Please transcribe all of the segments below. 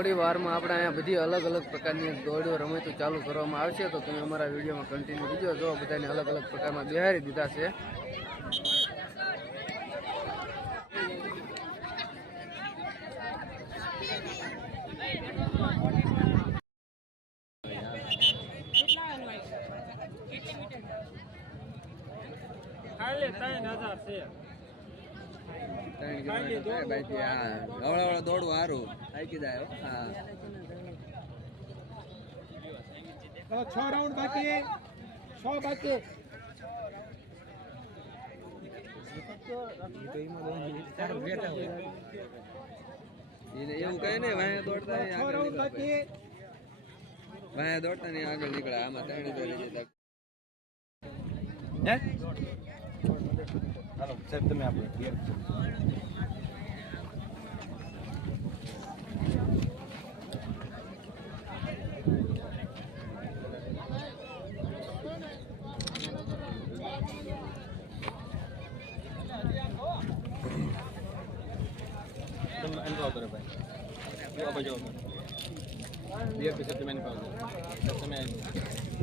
થોડી વારમાં આપણે અહીંયા બધી અલગ અલગ પ્રકારની દોડીઓ રમતો ચાલુ કરવામાં આવશે, તો તમે અમારા વિડીયોમાં કન્ટિન્યુ બીજો જો બધાને અલગ અલગ પ્રકારમાં બિહારી દીધા છે. દોડવું સારું થાકી જાય. 6 રાઉન્ડ બાકી, 6 બાકી. એવું કઈ નહીં, વાયા દોડતા નહીં આગળ નીકળે. આમાં 3 દોડી જતા. હાલો સાહેબ તમે આપણે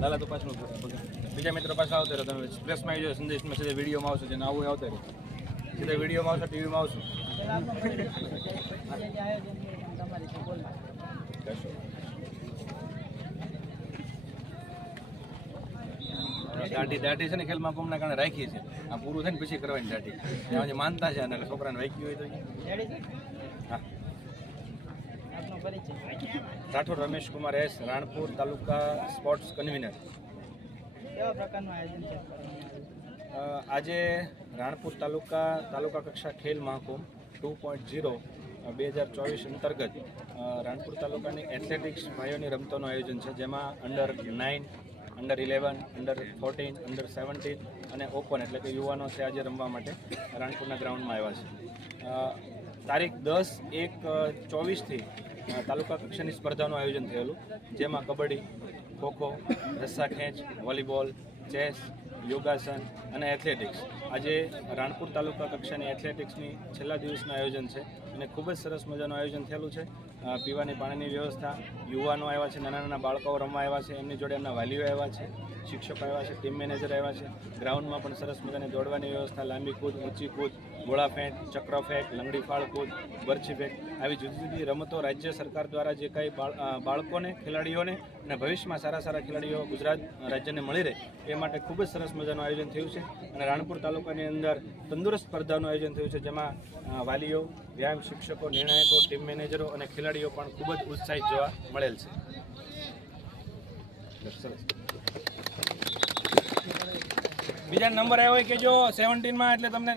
દાદા તો પાછું બીજા મિત્રો પાસે આવતા રહો. તમે એક્સપ્રેસમાં આવી જાઓ, સંદેશમાં સીધા વિડીયોમાં આવશો, જેને આવું આવતા રહો, સીધા વિડીયોમાં આવશો, ટીવીમાં આવશો. દાઢી છે ને ખેલ મહાકુંભના કારણે રાખીએ છીએ. આ પૂરું થાય ને પછી કરવાની દાઢી. ત્યાં જે માનતા છે અને છોકરાને વાંચ્યું હોય તો. હા, રાઠોડ રમેશ કુમાર એસ, રાણપુર તાલુકા સ્પોર્ટ્સ કન્વીનર. કેવા પ્રકારનું આયોજન છે? આજે રાણપુર તાલુકા કક્ષા ખેલ મહાકુંભ 2.0 2024 અંતર્ગત રાણપુર તાલુકાની એથ્લેટિક્સ ભાઈઓની રમતોનું આયોજન છે, જેમાં અંડર 9, અંડર 11, અંડર 14, અંડર 17 અને ઓપન એટલે કે યુવાનો છે આજે રમવા માટે રાણપુરના ગ્રાઉન્ડમાં આવ્યા છે. તારીખ 10/1/24થી તાલુકા કક્ષાની સ્પર્ધાનું આયોજન થયેલું, જેમાં કબડ્ડી, ખોખો, રસ્સા ખેંચ, વોલીબોલ, ચેસ, યોગાસન અને એથ્લેટિક્સ. આજે રાણપુર તાલુકા કક્ષાની એથ્લેટિક્સની છેલ્લા દિવસનું આયોજન છે અને ખૂબ જ સરસ મજાનું આયોજન થયેલું છે. પીવાની પાણીની વ્યવસ્થા, યુવાનો આવ્યા છે, નાના નાના બાળકો રમવા આવ્યા છે, એમની જોડે એમના વાલીઓ આવ્યા છે, શિક્ષકો આવ્યા છે, ટીમ મેનેજર આવ્યા છે. ગ્રાઉન્ડમાં પણ સરસ મજાની દોડવાની વ્યવસ્થા, લાંબી કૂદ, ઊંચી કૂદ, ગોળા ફેંક, ચક્ર ફેંક, લંગડી ફાળ કૂદ, બરછી ફેંક, આવી જુદી જુદી રમતો રાજ્ય સરકાર દ્વારા જે કાંઈ બાળકોને, ખેલાડીઓને અને ભવિષ્યમાં સારા ખેલાડીઓ ગુજરાત રાજ્યને મળી રહે એ માટે ખૂબ જ સરસ મજાનું આયોજન થયું છે. અને રાણપુર તાલુકાની અંદર તંદુરસ્ત સ્પર્ધાનું આયોજન થયું છે, જેમાં વાલીઓ, વ્યાયામ શિક્ષકો, નિર્ણાયકો, ટીમ મેનેજરો અને ખેલાડીઓ પણ ખૂબ જ ઉત્સાહિત જોવા મળેલ છે. બીજા નંબર આવ્યો હોય કે જો 17માં એટલે તમને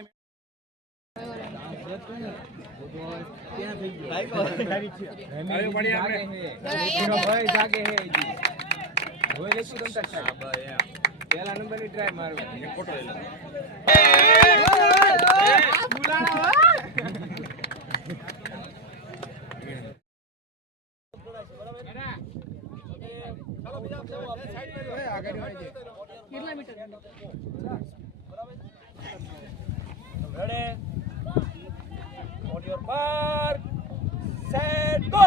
પહેલા નંબરની ટ્રાય મારવાની ફોટો લઈ લો. કેટલા metre? Ready? On your mark, set, go!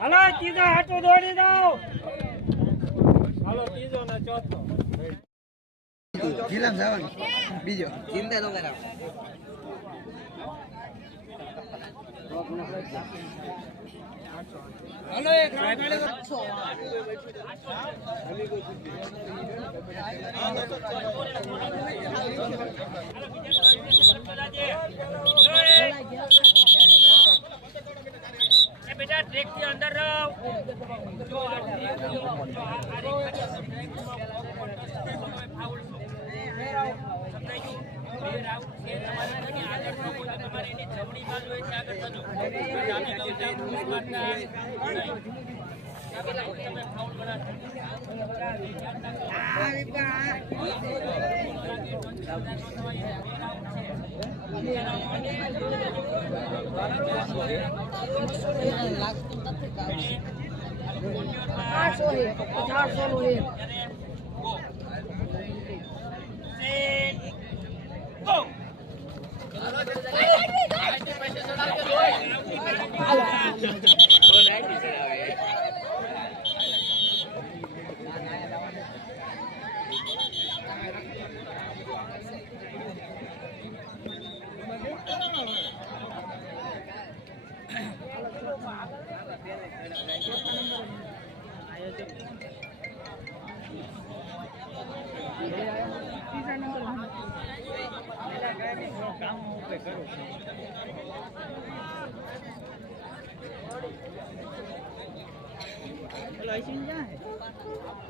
હાલો ત્રીજો હાથો દોડી જાઓ. હાલો ત્રીજો ને ચોથો. જિલ્લામાં જવાનું બીજો ચિંતા ન કરાવ. હાલો એક बेटा ट्रैक के अंदर रहो जो Go!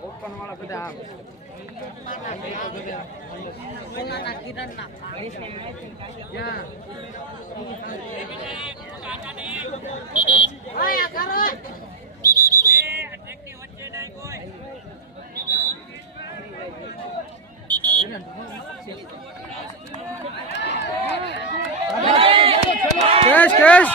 ઓપન વાળા બધા કેશ કેશ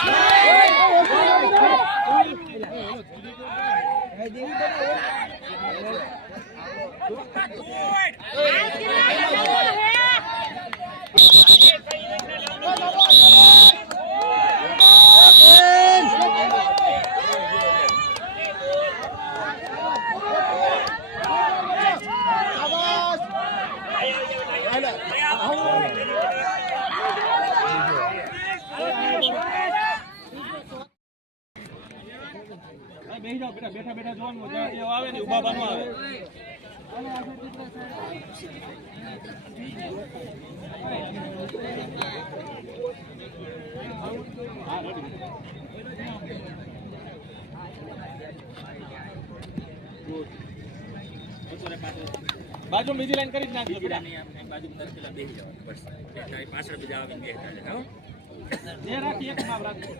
બેઠા બેઠા જોવાનું આવે ને ઉભા બાનો આવે બાજુ બીજી લાઈન કરી જ નાખી બાજુ બેસી જવાનું બસ પાછળ બીજા આવીને બેસતા જે રાખી એક માપ રાખી